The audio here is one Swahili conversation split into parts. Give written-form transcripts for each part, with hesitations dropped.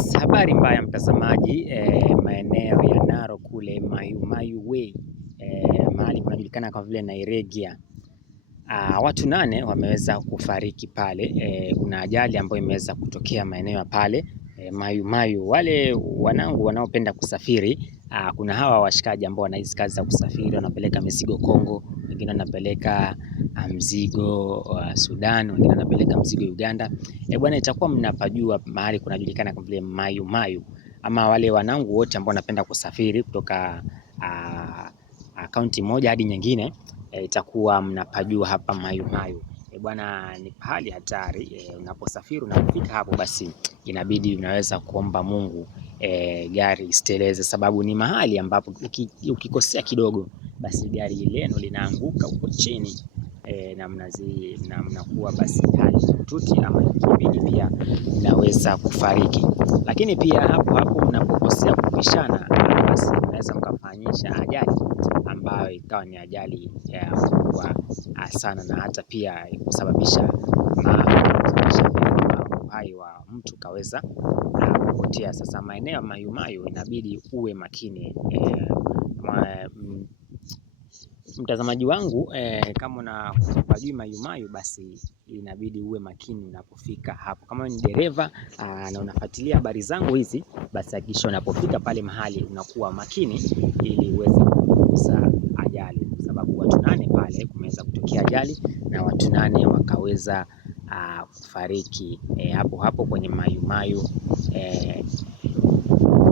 Yes, habari mbaya mtazamaji, maeneo ya Narok kule Mayu Way, mahali kunajulikana kama vile Nairegia. Watu 8 wameweza kufariki pale. Kuna ajali ambayo imeweza kutokea maeneo ya pale Mayu. Wale wanangu wanaopenda kusafiri, kuna hawa washikaji ambao wana hizi kazi za kusafiri, wanapeleka mizigo Kongo, wengine wanapeleka mzigo Sudan, wengine wanapeleka mzigo Uganda. Bwana, itakuwa mnapajua mahali kunajulikana kama vile Mayu, ama wale wanangu wote ambao wanapenda kusafiri kutoka kaunti moja hadi nyingine, itakuwa mnapajua hapa Mayu. Bwana, ni pahali hatari. Unaposafiri, unapofika hapo, basi inabidi unaweza kuomba Mungu gari isiteleze, sababu ni mahali ambapo ukikosea kidogo, basi gari lenu linaanguka huko chini na mnakuwa basi hali mahututi, ama ikibidi pia mnaweza kufariki. Lakini pia hapo mnapokosea kupishana, basi mnaweza mkafanyisha ajali ambayo ikawa ni ajali kubwa sana, na hata pia kusababisha uhai wa mtu kaweza kupotea. Sasa maeneo ya Mayu inabidi uwe makini. Mtazamaji wangu, kama unapajui Mayu, basi inabidi uwe makini unapofika hapo. Kama ni dereva na unafuatilia habari zangu hizi, basi hakikisha unapofika pale mahali unakuwa makini, ili uweze kupunguza ajali, kwa sababu watu 8 pale kumeweza kutokea ajali na watu 8 wakaweza kufariki hapo kwenye Mayu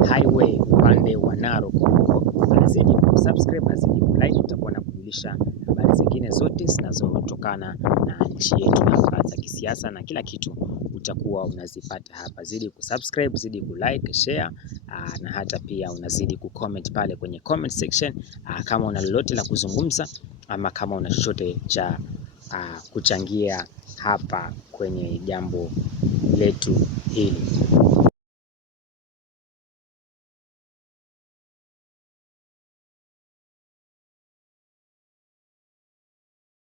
highway upande wa Narok. Nazidi kusubscribe, nazidi kulike, tutakuwa na kujulisha habari zingine zote zinazotokana na nchi yetu, na habari za kisiasa na kila kitu utakuwa unazipata hapa. Zidi kusubscribe, zidi kulike, share, na hata pia unazidi kucomment pale kwenye comment section, kama una lolote la kuzungumza, ama kama una chochote cha kuchangia hapa kwenye jambo letu hili.